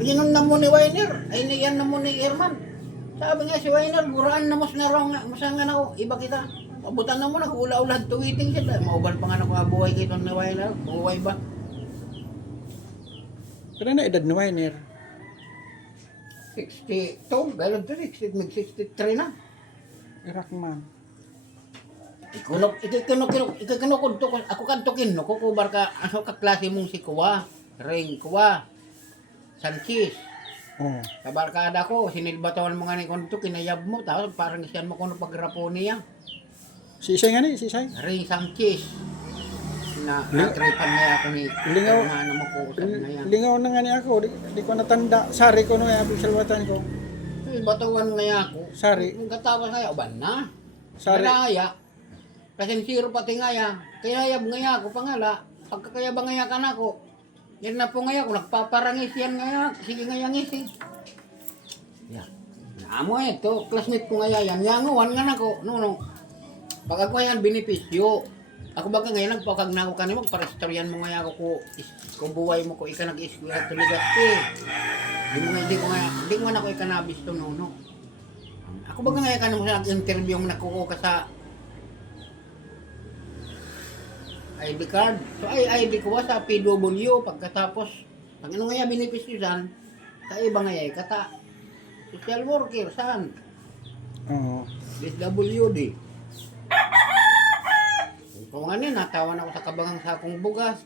Inom na mo ni Weiner. Ay niyan na mo ni Herman. Sabi nga si Weiner, guraan na mas na raw nga. Masangan ako. Iba kita. Abutan na mo na. Ula-ulad tuwiting siya. Mauban pa nga na ko abuhay kito ni Weiner. Buhay ba? Pero na edad ni Weiner. 62. Galon to 60. Mag-63 na. Irak man. Ikikunok ko. Ako kantokin no. Kukubar ka. Ano ka klase mong si Kuwa? Ring Kuwa. Sanchez. Oh. Sa barkada ko, sinilbatawan mo nga ni Konto, kinayab mo, tapos parang siyan mo kung pagrapo niya. Si Isay nga ni, si Isay. Ray Sanchez. Na-tripan niya ako ni Lingaw. Hermano mo ko usap na yan. Lingaw na nga ni ako, di ko natanda. Sari ko no, abi salwatan ko. Batawan nga ako. Sari. Kung katapos nga, uban na. Sari. Malaya. Kasi siro pati nga ya. Kinayab nga ako, pangala. Pagkakayab nga ka na ako. Yan na po ngayon, kung nagpaparangis yan ngayon, sige ngayon isi. Yan. Naamo ito, classmate ko ngayon yan. Yanguan nga na ko. No. Pag ako yan, binipisyo. Ako baga ngayon, nagpakag na ako kanimo, parastoryan mo ngayon ako kung buhay mo ko, ika nag-iskwila at tuligasti. Hindi ko nga na ko ikanabis to, no. Ako baga ngayon kanimo sa nag-interview mo nakuko ka sa ID card. So ay ID ko sa PW pagkatapos ang ano nga benepisyo san kaiba nga kata social worker san. Oo. SWD. Kung ano natawa na ako sa kabangang sakong bugas.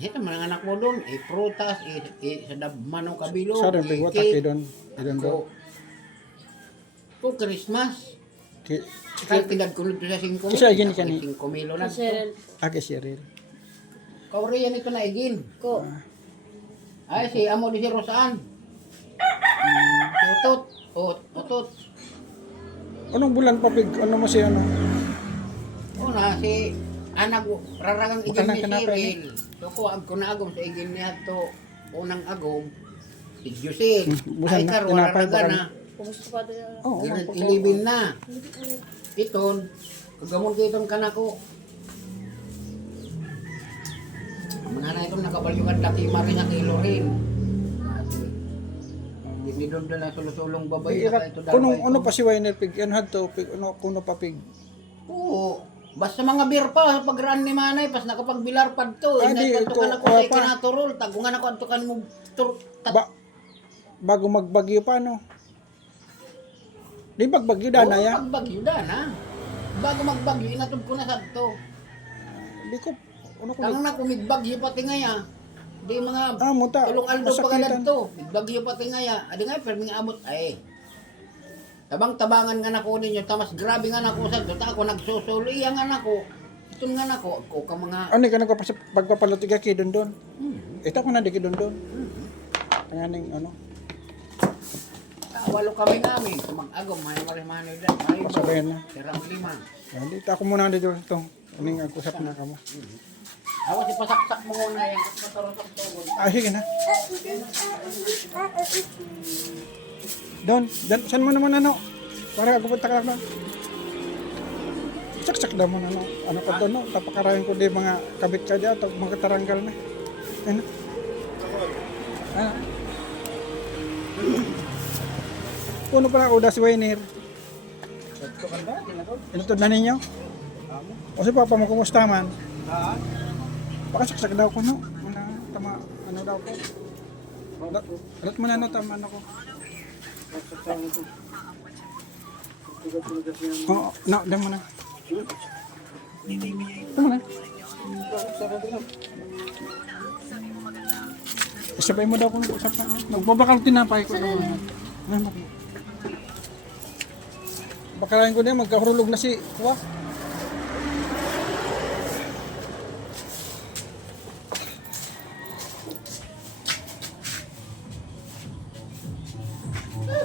Ito mga anak mo doon, prutas, sa dabmano kabilo. Sorry, bigwat aki doon. Idon do. Kung Christmas. Kaya tigad ko nito sa 5 Kisa igin ka ni? 5 milo na. Aki Cyril. Kauriyan ito na igin. Ko. Ay, si amo di si Rosaan. Si Utot. Utot. Anong bulan pa pig? Ano mo siya ano? Una, si anak raragang igin ni Kanapa Cyril. So, kuwag ko na agom sa igin niya to. Unang agom. Si Jusel. Ay, karo, raraga na. Oo. Ilibin na. Iton. Kagamon ko itong kanako. Mga na itong nakabalyukan laki marin ang kilo rin. Hindi doon na sulusulong babae. Kunong ano pa si Weiner pig? Ano hadto pig? Ano kuno pa pig? Oo. Basta mga beer pa, pag-run ni Manay, pas nakapagbilar pa to. Di, Inay pa ito, ko sa pa. ikinaturol. Tagungan ako ang tukan mo. Bago magbagyo pa no? Di magbagyo dana ya? Pagbagyo na. Bago magbagyo, inatod ko na sa to. Di ko, ano ko Tanong na kung migbagyo pati ngaya. Di mga muta. tulong aldo pa Masakitan. kalad to. Migbagyo pati ngaya. Adi nga, pero mga abot. Ay. Tabang-tabangan nga na ko ninyo. Tamas grabe nga na ko sa to. Ako nagsusulo. Iya nga na ko. Ito nga na ko. Ako ka mga... Ano ka pagpapalutig ka kay Dondon? Ito ko na di kay Dondon. Tanganing ano? Walo kami namin. Mag-agom. May marimanoy lang. May Sabayan na. Sirang 5. Dito ako muna dito ito. Uning ako usap na kamo. Ako si pasaksak mo muna yan. At matarosok to. Sige na. Don, saan mo naman ano? Para ako punta ka lang. Saksak daw mo na ano. Ano ko doon no? Tapakarayan ko di mga kabit ka dyan. At mga taranggal na. Ano? Ano? Puno pala ako si Weiner. Inutod na ninyo? O si Papa mo kumusta man? Baka saksak daw ko no? Tama, ano daw ko? Alat mo na no, tama na ko. Oo, no, dyan mo na. Ito mo na. Isabay mo daw kung nag-usap na. Magbabakal tinapay ko. Bakalain ko din, magkahulog na si Kuwa.